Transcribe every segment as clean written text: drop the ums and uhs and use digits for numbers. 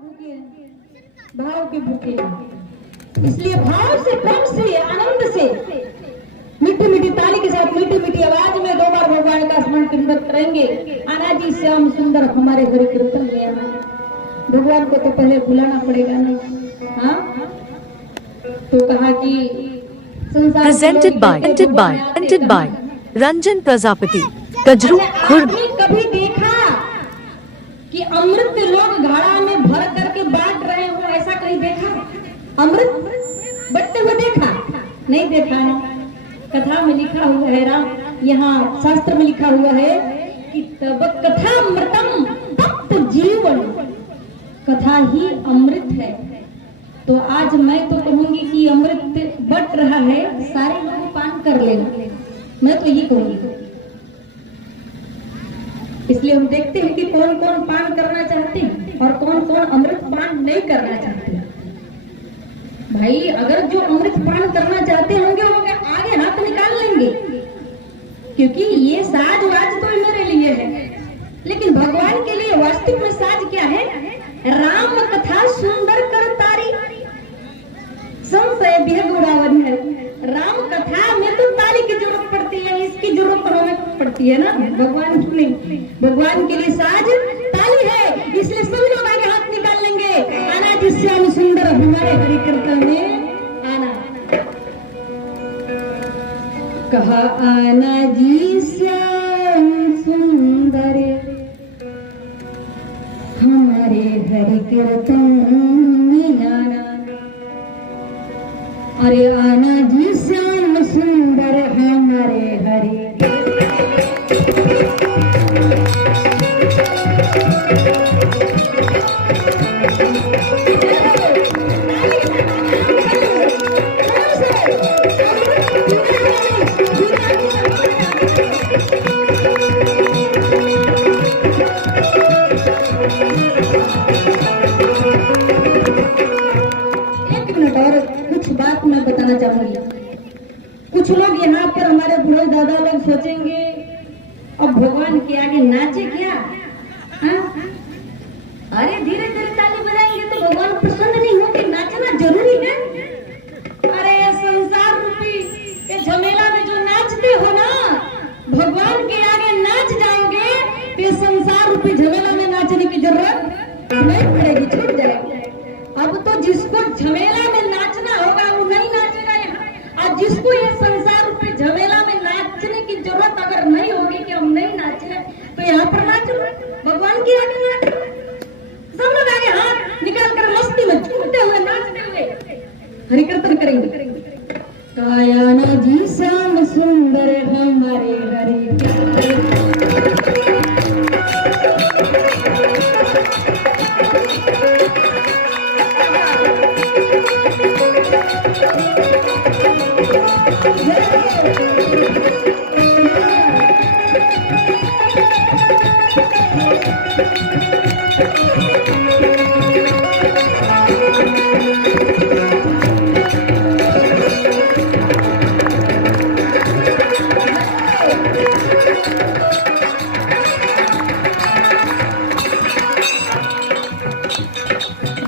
भूखे हैं, भाव के भूखे हैं। इसलिए भाव से, प्रेम से, आनंद से, मीठी मीठी ताली के साथ मीठी मीठी आवाज में 2 बार भगवान का स्मरण कीर्तन करेंगे। आना जी श्याम सुंदर हमारे हरि कीर्तन में आना। भगवान को तो पहले बुलाना पड़ेगा ना। हाँ, तो कहा कि presented by रंजन प्रजापति, कजरू, खुर्द। कभी देखा कि अमृत लोग घड़ा में भर करके बांट रहे हो? ऐसा कहीं देखा? अमृत बटते हुए देखा? नहीं देखा है। कथा में लिखा हुआ है, राम यहाँ शास्त्र में लिखा हुआ है कि तब कथा अमृतम तप्त जीवन, कथा ही अमृत है। तो आज मैं तो कहूंगी कि अमृत बट रहा है, सारे लोग पान कर लेना, मैं तो ये कहूंगी। इसलिए हम देखते हैं कि कौन कौन पान करना चाहते हैं और कौन कौन अमृत पान नहीं करना चाहते हैं। भाई अगर जो अमृत पान करना चाहते होंगे वो आगे हाथ निकाल लेंगे, क्योंकि ये साज वाज तो मेरे लिए है, लेकिन भगवान के लिए वास्तविक में साज क्या है? राम कथा सुंदर कर तारी संशय बिहगुड़ावन है। राम कथा में तो ताली की जरूरत पड़ती है, इसकी जरूरत हमें पड़ती है ना, भगवान की नहीं। भगवान के लिए साज ताली है, इसलिए सब लोग आगे हाथ निकाल लेंगे। आना जी श्याम सुंदर हमारे हरि कीर्तन में आना। कहा आना जी श्याम सुंदर हमारे हरि कीर्तन में आना। अरे आना जी श्याम सुंदर हमारे हरि। चाहूंगी, कुछ लोग यहाँ पर हमारे बूढ़े दादा लोग सोचेंगे अब भगवान के आगे नाचे क्या? हाँ? अरे धीरे धीरे ताली बजाएंगे तो भगवान प्रसन्न नहीं होंगे, नाचना जरूरी है। अरे संसार रूपी ये झमेला में जो नाचते हो ना, भगवान के आगे नाच जाओगे तो संसार रूपी झमेला में नाचने की जरूरत नहीं पड़ेगी, छूट जाएगी। अब तो जिसको झमेला में नाचना होगा वो नहीं नाचेगा यहाँ, और जिसको ये संसार रूपी झमेला में नाचने की जरूरत अगर नहीं होगी कि हम नहीं नाचे तो यहाँ पर नाचो, भगवान के आगे नाचो। सब लोग आगे हाथ निकाल कर मस्ती में झूमते हुए नाचते हुए हरि कीर्तन करेंगे। कायाना जी श्याम सुंदर हमारे हरि।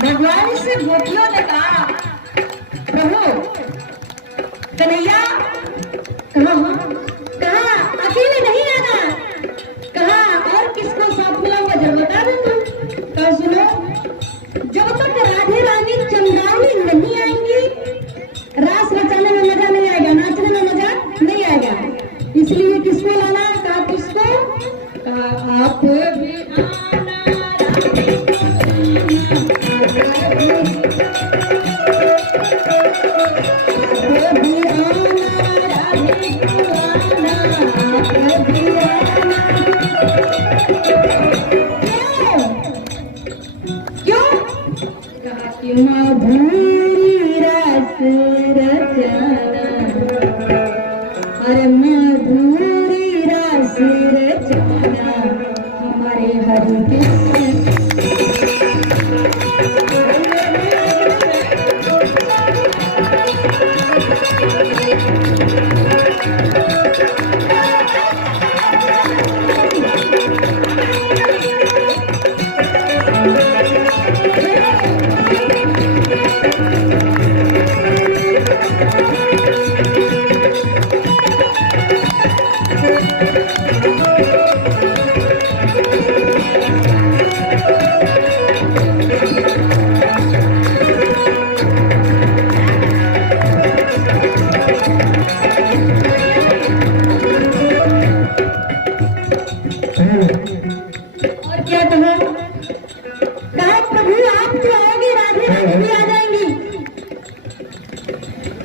भगवान से गोपियों ने कहा प्रभु कन्हैया कहा अकेले नहीं आना, कहा और किसको साथ मिलाऊंगा जब बता दो तुम। कहा सुनो, जब तक राधे रानी चंद्रावली नहीं आएंगी रास रचाने में मजा नहीं आएगा, नाचने में मजा नहीं आएगा। इसलिए किसको लाना? कहा किसको? कहा आप भी आना। मधुरी रस रचना, अरे मधुरी रस रचना हमारे हरि कृष्ण।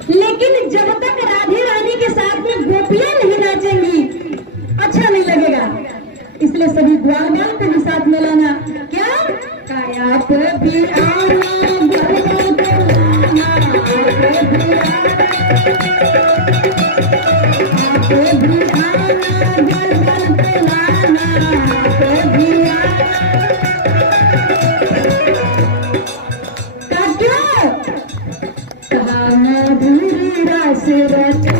लेकिन जब तक राधे रानी के साथ में गोपियां नहीं नाचेंगी अच्छा नहीं लगेगा। इसलिए सभी ग्वाल बाल को भी साथ में लाना। क्या काया पे भी आना गरबा पे लाना, पे भी आना गरबा पे लाना, पे भी आना धीरे रस रचना।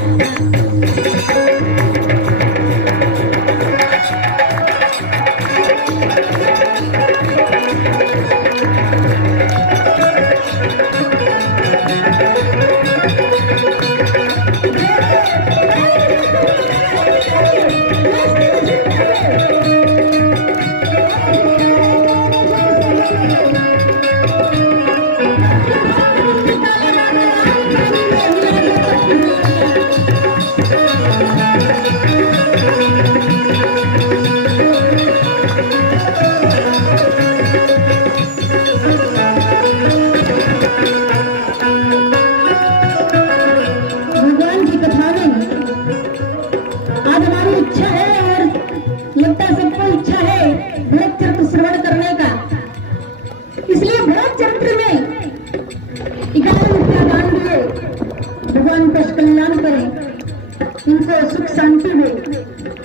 इनको सुख शांति हो।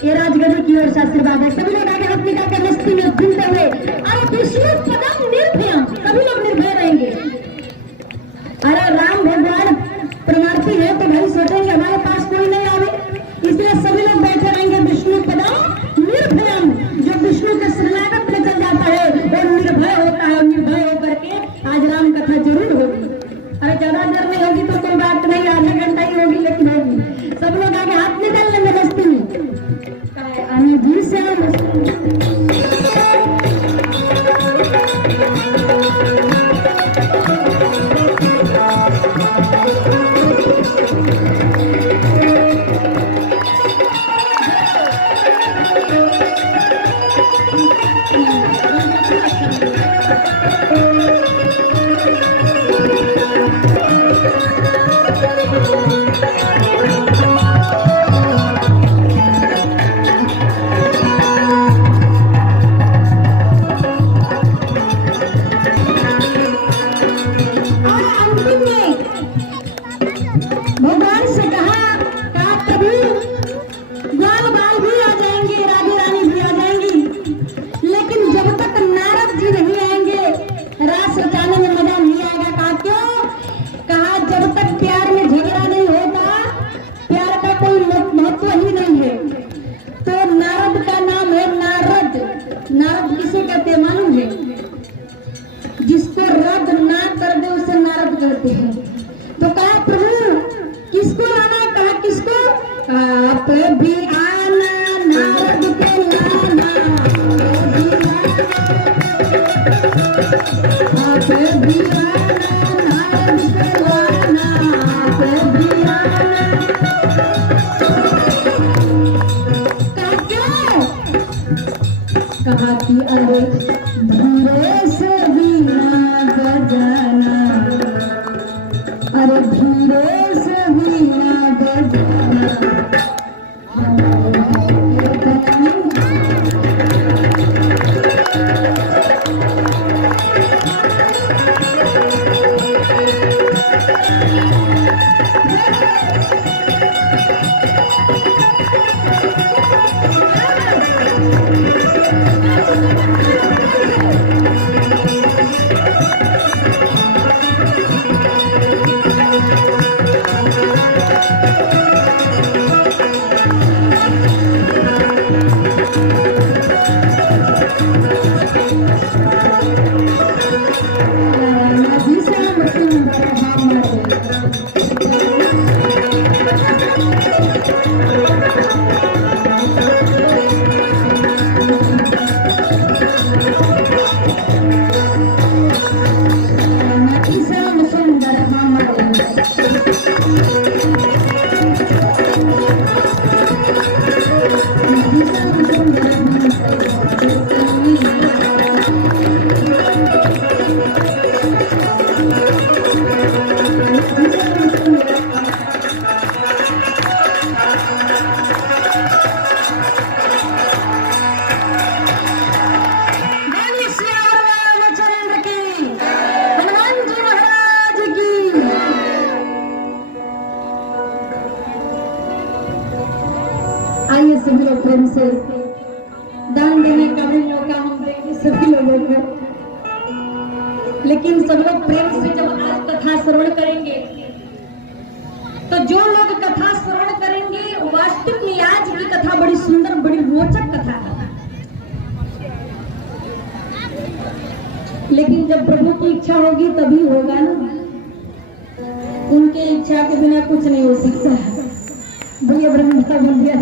ये राजगढ़ की ओर से आशीर्वाद है। सभी लोग आगे हाथ निकाल कर मस्ती में झूमते हुए अरे विष्णु पदम निर्भयम, सभी लोग निर्भय रहेंगे। अरे राम भगवान परमार्थी है तो भाई सोचेंगे हमारे पास कोई नहीं आवे, इसलिए सभी लोग बैठे रहेंगे विष्णु पदम निर्भयम। जो विष्णु के शरणागत में चल जाता है वो निर्भय होता है। निर्भय होकर के आज राम कथा जरूर होगी। अरे ज्यादा देर नहीं होगी तो कोई बात नहीं, आधा घंटा ही होगी लेकिन होगी। सब लोग आगे हाथ निकाल लेंगे मस्ती में। अनुभूति से भगवान से कहा प्रभु ग्वाल बाल भी आ जाएंगे, राधे रानी भी आ जाएंगी, लेकिन जब तक नारद जी नहीं आएंगे रास रचाने में मजा नहीं आएगा। कहा क्यों? कहा जब तक प्यार में झगड़ा नहीं होता प्यार का कोई महत्व ही नहीं है। तो नारद का नाम है नारद। नारद किसे कहते हैं मालूम है? जिसको रद ना कर दे उसे नारद कहते हैं। तो कहा प्रभु किसको लाना है? कहा किसको? आप भी आना नारद के लाना, आप भी आना नारद के लाना, आप भी आना। कहा क्यों? कहा कि अरे धीरे से वीणा बजाना, अरे धीरे से वीणा बजाना। आइए सभी लोग प्रेम से दान देने का भी मौका हम देंगे सभी लोगों को, लेकिन सब लोग प्रेम से जब आज कथा श्रवण करेंगे तो जो लोग कथा श्रवण करेंगे वास्तविक में आज की कथा बड़ी सुंदर बड़ी रोचक कथा है, लेकिन जब प्रभु की इच्छा होगी तभी होगा ना, उनके इच्छा के बिना कुछ नहीं हो सकता है। भैया ब्रह्मा बंदिया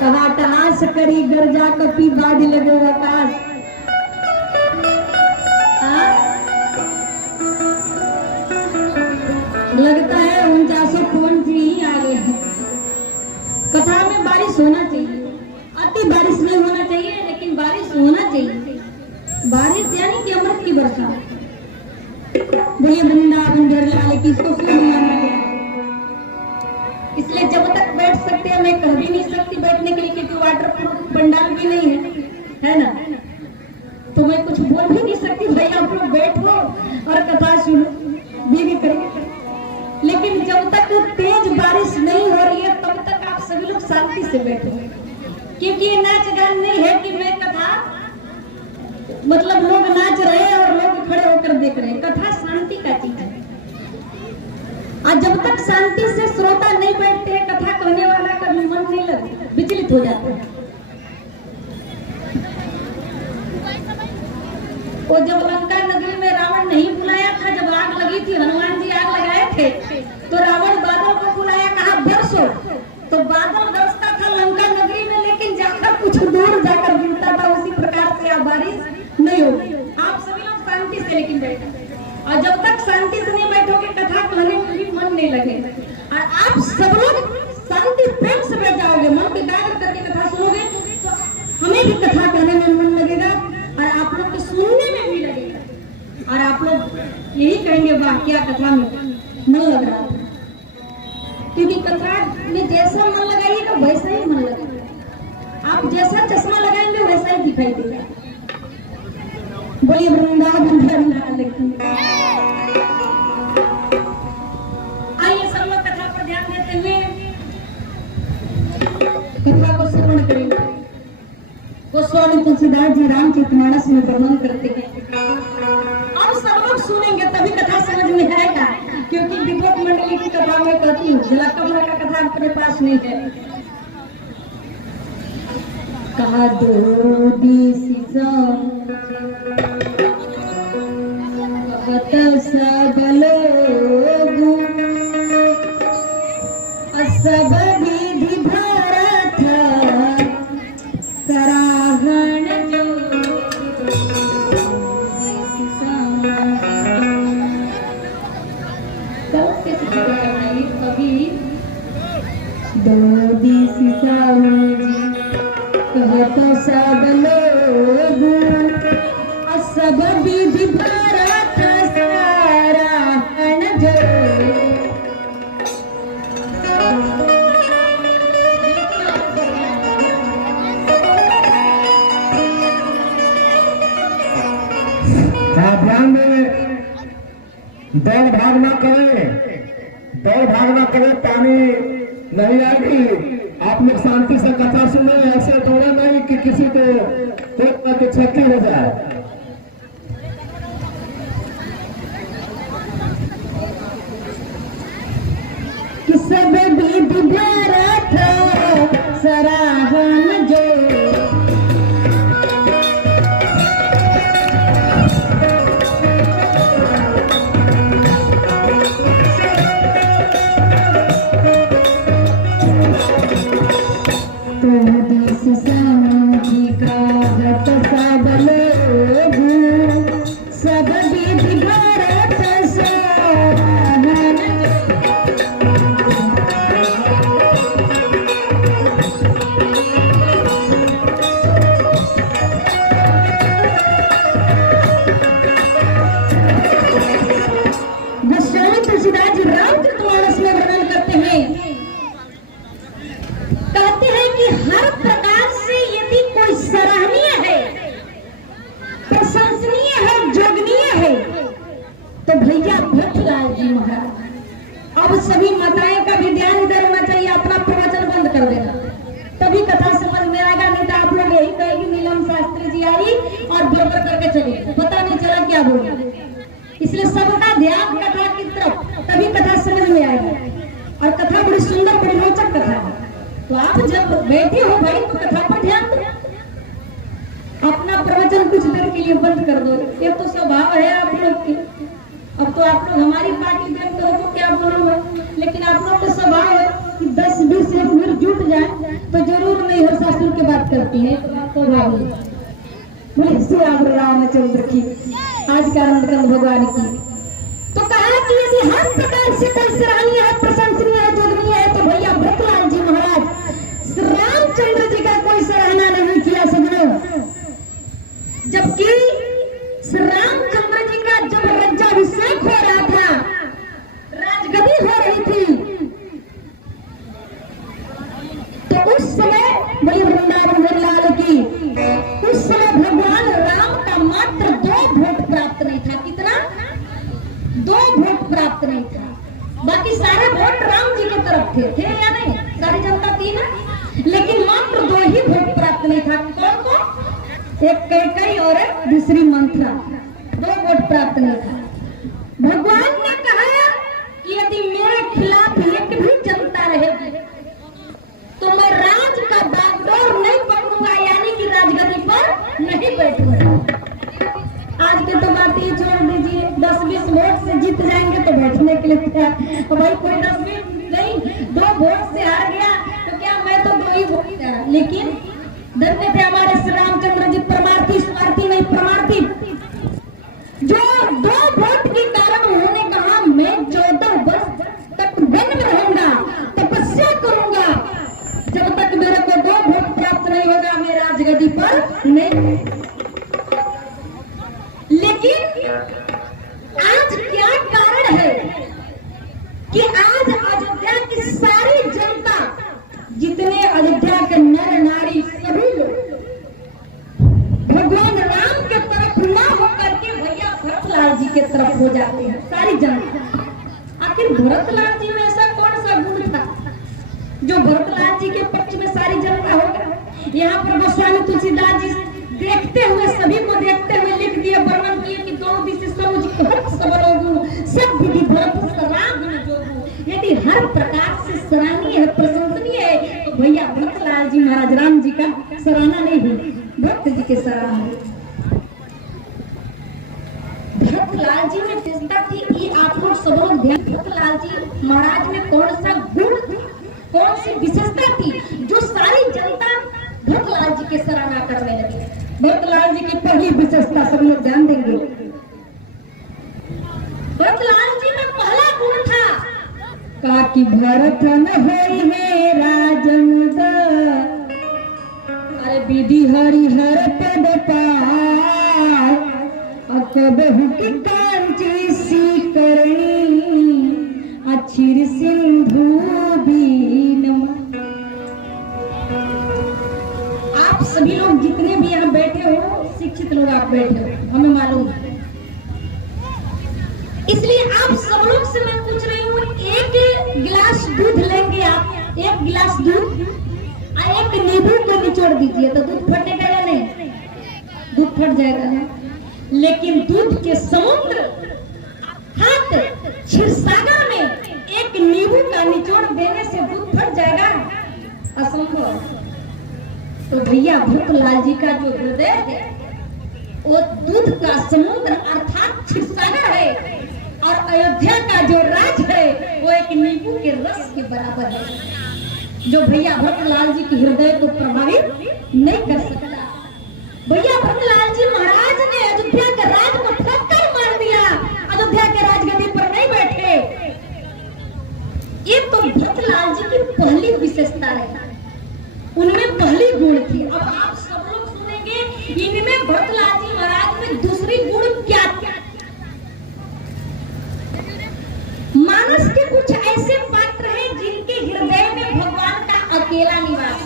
कहा टहास करी गर्जा कपी बाढ़ लगे आकाश। लगता है 49 ही आ गए हैं। कथा में बारिश होना चाहिए, अति बारिश नहीं होना चाहिए, लेकिन बारिश होना चाहिए। बारिश यानी कि अमृत की वर्षा। बोलिए वृंदावन लाल की इसलिए जब तक बैठ सकते हैं मैं कह भी नहीं सकती बैठने के लिए, क्योंकि वाटर प्रूफ पंडाल भी नहीं है ना, तो मैं कुछ बोल भी नहीं सकती। भाई आप लोग बैठो और कथा सुनो भी करेंगे, लेकिन जब तक तेज बारिश नहीं हो रही है तब तक आप सभी लोग शांति से बैठो, क्योंकि ये नाच गान नहीं है कि मैं कथा मतलब लोग नाच रहे हैं और लोग खड़े होकर देख रहे हैं। कथा शांति का चीज है, और जब तक शांति से श्रोता नहीं बैठते हैं कथा कहने वाला का मन नहीं लगता, विचलित हो जाता है। वो जब लंका नगरी में रावण नहीं बुलाया था, जब आग लगी थी, हनुमान जी आग लगाए थे, तो रावण बादल को बुलाया, कहा बरसो, तो बादल बरसता था लंका नगरी में, लेकिन जाकर कुछ दूर जाकर गिरता था। उसी प्रकार से आप बारिश नहीं होगी। आप सभी लोग शांति से लेकिन बैठो, और जब तक शांति से नहीं बैठोगे कथा कहने में भी मन नहीं लगेगा, और आप सब लोग शांति प्रेम से बैठ जाओगे, मन को एकाग्र करके कथा सुनोगे तो हमें भी कथा कहने में मन लगेगा और आप लोग को सुनने में भी लगेगा, और आप लोग यही कहेंगे वाह क्या कथा में मन लग रहा था, क्योंकि कथा में जैसा मन लगाइएगा वैसा ही मन लगेगा। आप जैसा चश्मा लगाएंगे वैसा ही दिखाई देगा। बोलिए वृंदावन लाल की। आइए सब लोग कथा पर ध्यान देते हुए कथा को श्रवण करेंगे। गोस्वामी तुलसीदास जी रामचरितमानस में वर्णन करते हैं, अब सब लोग सुनेंगे तभी कथा समझ में आएगा, क्योंकि विद्वत मंडली की कथा में कहती हूँ, झलक कमला का कथा अपने पास नहीं है। कहा दो दिसी सब लोग सब विधि भरत सराहन जो कभी दो दिसी कहत सब लोग सब विधि भरत सराहन जो। ध्यान दें, दौड़ भाग ना करें, दौड़ भाग ना करें, पानी नहीं आएगी। आप लोग शांति से कथा सुने, ऐसे दौड़े नहीं कि किसी को कोई क्षति हो जाए। सब विधि भरत सराहन जो। सब विधि भरत सराहन गोस्वामी तुलसीदास जी रामचरितमानस में वर्णन करते हैं, कहते हैं कि हर प्रकार से यदि कोई सराहनीय है, प्रशंसनीय है, जोगनीय है, तो भैया भट्टलाल जी महाराज अब सभी माताएं का भी ध्यान देना चाहिए, अपना प्रवचन बंद कर देना, तभी कथा समझ में आएगा। नहीं तो आप लोग यही कहेंगे नीलम शास्त्री जी आई और बरबर करके चली, पता नहीं चला क्या बोला। इसलिए सबका ध्यान कथा की तरफ, तभी कथा समझ में आएगी। और कथा बड़ी सुंदर, बड़ी रोचक कथा है। तो आप जब बैठे हो भाई तो कथा पर ध्यान दो, अपना प्रवचन कुछ देर के लिए बंद कर दो। ये तो स्वभाव है आप लोग की। अब तो आप लोग हमारी पार्टी देख करो तो क्या बोलूंगा, लेकिन आप लोग का स्वभाव है कि 10-20 एक मिनट जुट जाए तो जरूर नहीं हर शास्त्र की बात करती है। तो आपको भाव बोले श्री रामचंद्र की, आज का आनंद भगवान की। तो कहा कि यदि हर प्रकार से कोई सराहनीय है, प्रशंसनीय है, जोड़नीय है, तो भैया भरतलाल जी महाराज श्री रामचंद्र जी का कोई सराहना नहीं किया सजनों। जबकि श्री रामचंद्र जी का जब राज्याभिषेक हो रहा था, राजगद्दी हो रही थी, तो उस समय बड़ी वृंदावन लाल की, उस समय भगवान राम का मात्र 2 वोट प्राप्त नहीं था। कितना? 2 वोट प्राप्त नहीं था। बाकी सारे वोट राम जी की तरफ थे या नहीं? सारी जनता थी ना, लेकिन मात्र 2 ही वोट प्राप्त नहीं था। कौन को? एक कैकेयी और एक दूसरी मंथरा, 2 वोट प्राप्त नहीं था। भगवान ने कहा कि यदि मेरे खिलाफ एक भी जनता रहेगी तो मैं राज का बागडोर नहीं पकड़ूंगा, यानी कि राजगद्दी पर नहीं बैठूंगा। आज के तो बात ही छोड़ दीजिए, 10-20 वोट से जीत जाएंगे तो बैठने के लिए तैयार। और भाई कोई 10-20 नहीं, 2 वोट से हार गया तो क्या, मैं तो 2 ही वोट। लेकिन धन्य थे हमारे श्री रामचंद्र जी, परमार्थी, स्वार्थी नहीं, परमार्थी, जो 2 वोट के कारण उन्होंने कहा मैं 14 वर्ष तक वन में रहूंगा, तपस्या करूंगा, जब तक मेरे को 2 वोट प्राप्त नहीं होगा मैं राजगद्दी पर नहीं। लेकिन आज क्या कारण है कि आज अयोध्या की सारी जनता, जितने अयोध्या के नर नारी, सभी लोग भगवान राम के तरफ ना होकर के भैया भरतलाल जी के तरफ हो जाते हैं, सारी जनता। आखिर भरतलाल जी में ऐसा कौन सा गुण था जो भरतलाल जी के पक्ष में सारी जनता होगा? यहाँ पर गोस्वामी तुलसीदास जी देखते हुए, सभी को देखते हुए लिख दिए, वर्णन किए कि दो दिशा समुझ सब लोगों सब विधि भरत सराग जोगु। यदि हर प्रकार से सराहनीय है, प्रशंसनीय है, तो भैया भरतलाल जी महाराज राम जी का सराहना नहीं हुई, भक्त जी के सराहना है। भरतलाल जी में विशेषता थी, ये आप लोग सब लोग ध्यान। भरतलाल जी महाराज में कौन सा गुण, कौन सी विशेषता थी जो सारी जनता भरतलाल जी के सराहना करने लगी? भरतलाल जी की पहली विशेषता सब लोग ध्यान देंगे। भरतलाल जी में पहला गुण था कहा कि भरत न होई है राजमुद, अरे विधि हरिहर पद पाय, अकबहु की कांची सी करणी, अक्षिर सिंधु बीन। आप सभी लोग जितने भी यहाँ बैठे हो, शिक्षित लोग आप बैठे हो, हमें मालूम है। इसलिए आप सब लोग से मैं पूछ रही हूँ, एक गिलास दूध लेंगे आप, एक गिलास दूध और एक नींबू को निचोड़ दीजिए तो दूध फटेगा या नहीं? दूध फट जाएगा ना। लेकिन दूध के समुद्र हाथ क्षीरसागर में एक नींबू का निचोड़ देने से दूध फट जाएगा? असंभव। तो भैया भरतलाल जी का जो हृदय है वो दूध का समुद्र अर्थात क्षीरसागर है, और अयोध्या का जो राज है वो एक नींबू के रस के बराबर है, जो भैया भरतलाल जी के हृदय को प्रभावित नहीं कर सकता। भैया भरतलाल जी महाराज ने अयोध्या के राज को ठक्कर मार दिया, अयोध्या के राजगद्दी पर नहीं बैठे। ये तो भरतलाल जी की पहली विशेषता है, उनमें पहली गुण थी। अब आप सब लोग सुनेंगे इनमें भरतलाल जी महाराज में दूसरी गुण क्या थी? मानस के कुछ ऐसे पात्र हैं जिनके हृदय में भगवान का अकेला निवास।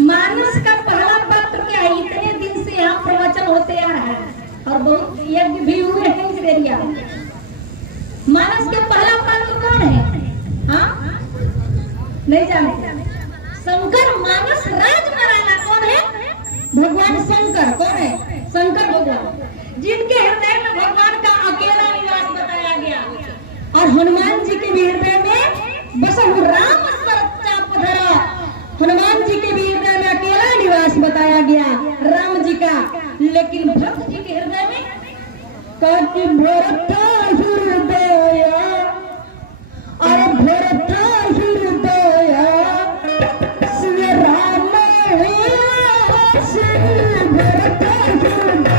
मानस का पहला पात्र क्या है? इतने दिन से यहाँ प्रवचन होते आ रहा है और बहुत यज्ञ भी हुए हैं इस एरिया में। मानस के पहला पात्र कौन है? हाँ, नहीं जानते? शंकर मानस राजमराना कौन है? भगवान शंकर। कौन है? शंकर भगवान, जिनके हृदय में भगवान का अकेला निवास बताया गया। और हनुमान जी के भी हृदय में बसहु राम सच्चा पधरा, हनुमान जी के भी हृदय में अकेला निवास बताया गया राम जी का। लेकिन भक्त जी के हृदय में काटी भरत हृदय, अरे भरत हृदय श्री राम श्री भरत हृदय।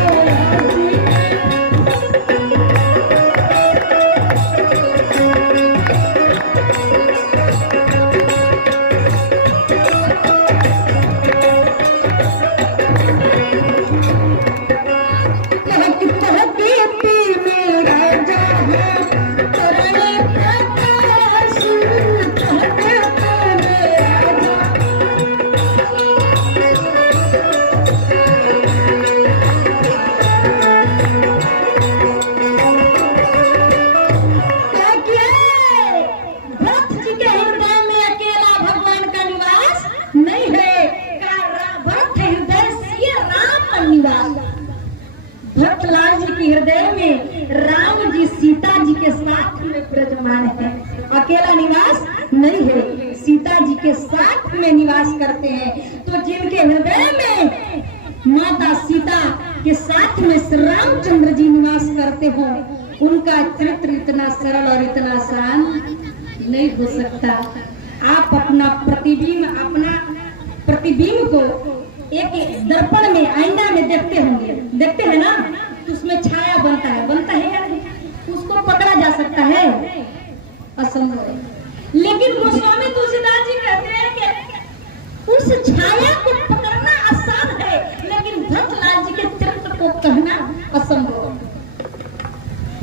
भक्तलाल जी के हृदय में राम जी सीता जी के साथ में विराजमान है। अकेला निवास नहीं है, सीता जी के साथ में निवास करते हैं। तो जिनके हृदय में माता सीता के साथ में श्री रामचंद्र जी निवास करते हो, उनका चरित्र इतना सरल और इतना आसान नहीं हो सकता। आप अपना प्रतिबिंब को एक दर्पण में, आईना में देखते होंगे, देखते हैं ना, तो उसमें छाया बनता है या नहीं? उसको पकड़ा जा सकता है? असंभव है। लेकिन गोस्वामी तुलसीदास जी कहते हैं कि उस छाया को पकड़ना आसान है, लेकिन भक्तलाल जी के चरित्र को कहना असंभव है।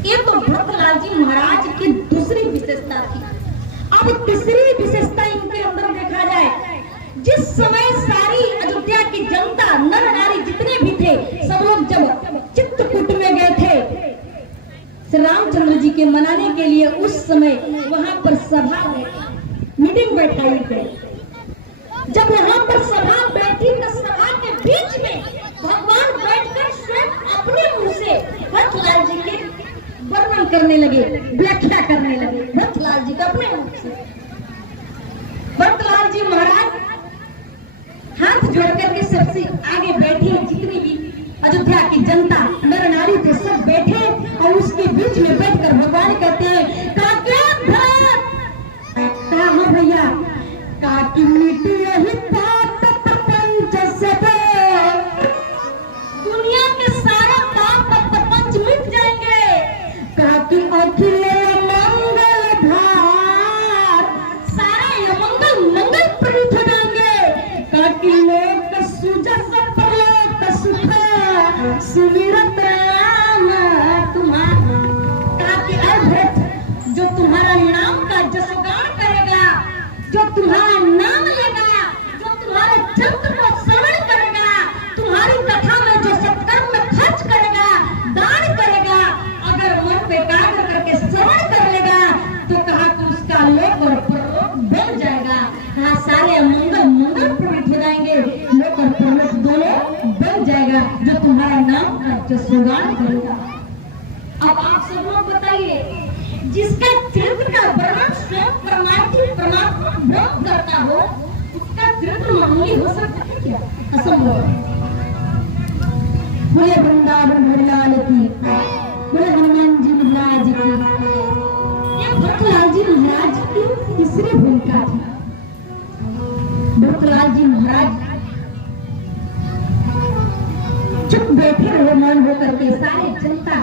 ये तो भक्तलाल जी महाराज की दूसरी विशेषता थी। अब तीसरी विशेषता इनके अंदर देखा जाए, जिस समय सारी अयोध्या की जनता, नर नारी जितने भी थे, सब लोग जब चित्रकूट में गए थे श्री रामचंद्र जी के मनाने के लिए, उस समय वहां पर सभा में मीटिंग बैठाई गई। जब वहां पर सभा बैठी तो सभा के बीच में भगवान बैठकर स्वयं अपने मुंह से भक्तलाल जी के वर्णन करने लगे, व्याख्या करने लगे। भक्तलाल जी का अपने मुंह से। भक्तलाल जी महाराज हाथ जोड़ करके सबसे आगे बैठे, जितनी भी अयोध्या की जनता, नर नारी थे, सब बैठे और उसके बीच में बैठकर भगवान कहते हैं, हाँ भैया, काकी मिट्टी यही पाप प्रपंच से दुनिया के सारा पाप प्रपंच मिट जाएंगे। काकी अखिल मंगल भार, सारा यमंगल मंगल प्रयुक्त हो जाएंगे। काकी लोक सुजस परलोक सुख सुमिरत राम तुम्हारा। काकी अद्भुत, जो तुम्हारा नाम का जसगान करेगा, जो तुम्हारा नाम लेगा, जो तुम्हारे चरित्र को श्रवण करेगा, तुम्हारी कथा में जो सत्कर्म में खर्च करेगा, दान करेगा, अगर मन पे एकाग्र करके श्रवण कर लेगा, तो कहा कि उसका लोक और परलोक बन जाएगा। कहा सारे मंगल मंगल प्रवृत्त हो जाएंगे, लोक और परलोक दोनों बन जाएगा, जो तुम्हारा नाम का जसगान करेगा। अब आप सब लोग बताइए, जिसका चरित्र का वर्णन स्वयं परमात्मा ब्रह्म करता हो, उसका चरित्र मामूली हो सकता है क्या? असंभव। बोले वृंदावन हरिलाल की, बोले हनुमान जी महाराज की। ये भक्तलाल जी महाराज की तीसरी भूमिका थी। भक्तलाल जी महाराज चुप बैठे रहे मौन होकर के, सारी जनता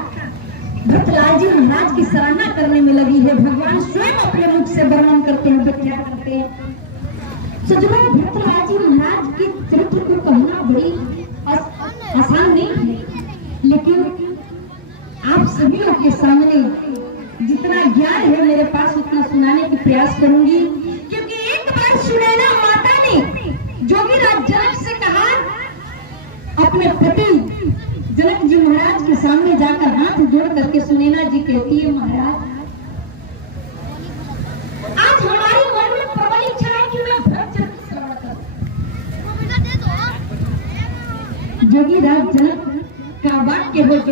भक्तलाल जी महाराज की सराहना करने में लगी है। भगवान स्वयं अपने मुख से वर्णन करते हैं, व्याख्या करते हैं। सज्जनों, भक्तलाल जी महाराज के चरित्र को कहना बड़ी आसान नहीं है, लेकिन आप सभी लोग के सामने जितना ज्ञान है मेरे पास उतना सुनाने की प्रयास करूंगी। क्योंकि एक बार सुनैना माता ने जोगीराज जनक से कहा, अपने पति जनक जी महाराज के सामने जाकर हाथ जोड़ करके सुनैना जी कहती है, महाराज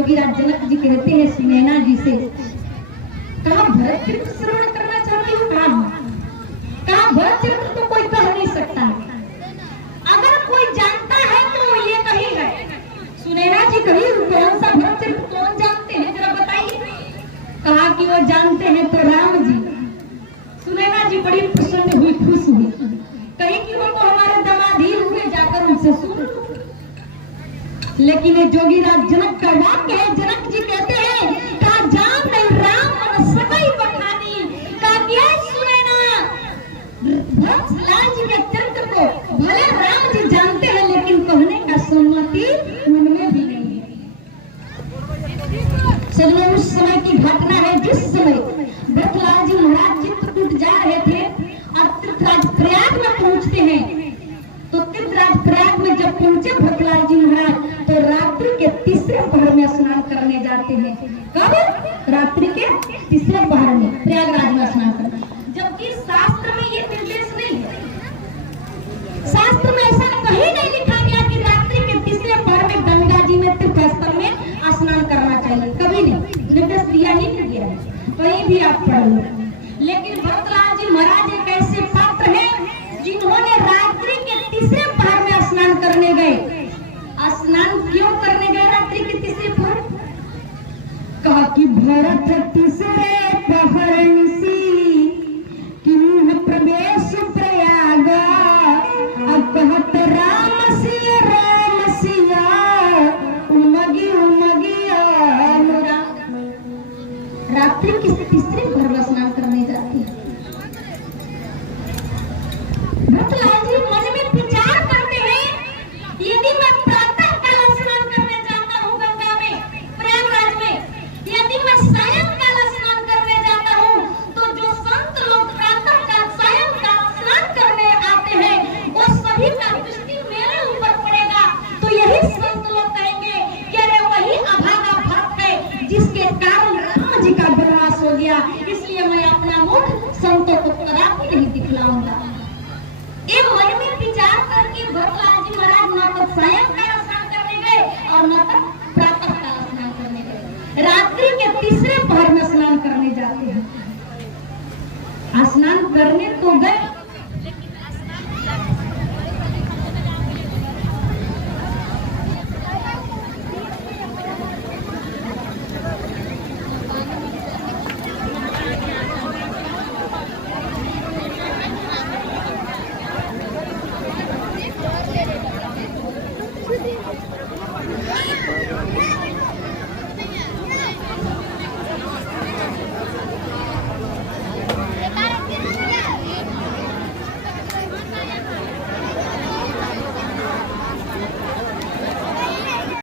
जोगीराज जनक जी कहते हैं सुनैना जी से, कहा भरत चरित्र श्रवण करना चाहती हूँ, कहा भरत चरित्र तो कोई कह नहीं सकता है, अगर कोई जानता है तो ये कही है। सुनैना जी कही कौन सा भरत चरित्र कौन जानते हैं जरा बताइए। कहा कि वो जानते हैं तो राम जी। सुनैना जी बड़ी प्रसन्न हुई, खुश हुई, कही कि वो तो हमारे दामाद ही हुए, जाकर उनसे सुन। लेकिन ये जोगीराज जनक का वाक्य है, जनक जी कहते हैं कहा जान नहीं राम मन सकई बखानी, कहा क्या सुनैना भरतलाल जी के चरित्र को भले राम जी जानते हैं लेकिन कहने का सम्मति उनमें भी नहीं है। सजनों उस समय की घटना है जिस समय भरतलाल जी महाराज चित्रकूट जा रहे थे और तीर्थराज प्रयाग में पहुंचते हैं। तो तीर्थराज प्रयाग में जब पहुंचे भरतलाल जी महाराज तो रात्रि के तीसरे पहर में स्नान करने जाते हैं। कब? रात्रि के तीसरे पहर में प्रयागराज में स्नान करने, जबकि शास्त्र में ये निर्देश नहीं है, शास्त्र में ऐसा कहीं नहीं लिखा गया कि रात्रि के तीसरे पहर में गंगा जी में तीर्थस्थल में स्नान करना चाहिए, कभी नहीं निर्देश दिया ही नहीं गया है, कहीं भी आप पढ़ लो। लेकिन भरतलाल जी महाराज एक ऐसे पात्र हैं जिन्होंने रात्रि के तीसरे पहर में स्नान करने गए। स्नान क्यों करने गए रात्रि के तीसरे पहर? कहा कि भरत तीसरे पहर निसी किन्ह प्रवेश प्रयाग, अब कहत राम सिया उमगी अनुराग। रात्रि के तीसरे पहर में स्नान करने जाती है। भरतलाल जी मन में विचार करते हैं, यदि मैं प्रातः काल स्नान करने जाता हूँ गंगा में प्रयागराज में, यदि मैं सायंकाल स्नान करने जाता हूँ तो जो संत लोग प्रातः काल सायंकाल स्नान करने आते हैं वो सभी का दृष्टि मेरे ऊपर पड़ेगा, तो यही संत लोग कहेंगे कि अरे वही अभागा भक्त है जिसके कारण राम जी का वनवास हो गया, इसलिए मैं अपना मुख संतों को कदापि नहीं दिखलाऊंगा। ये मन में विचार करके भरतलाल जी महाराज न तो सायंकाल स्नान करने गए और न तो प्रातः काल स्नान करने गए, रात्रि के तीसरे पहर में स्नान करने जाते हैं। स्नान करने तो गए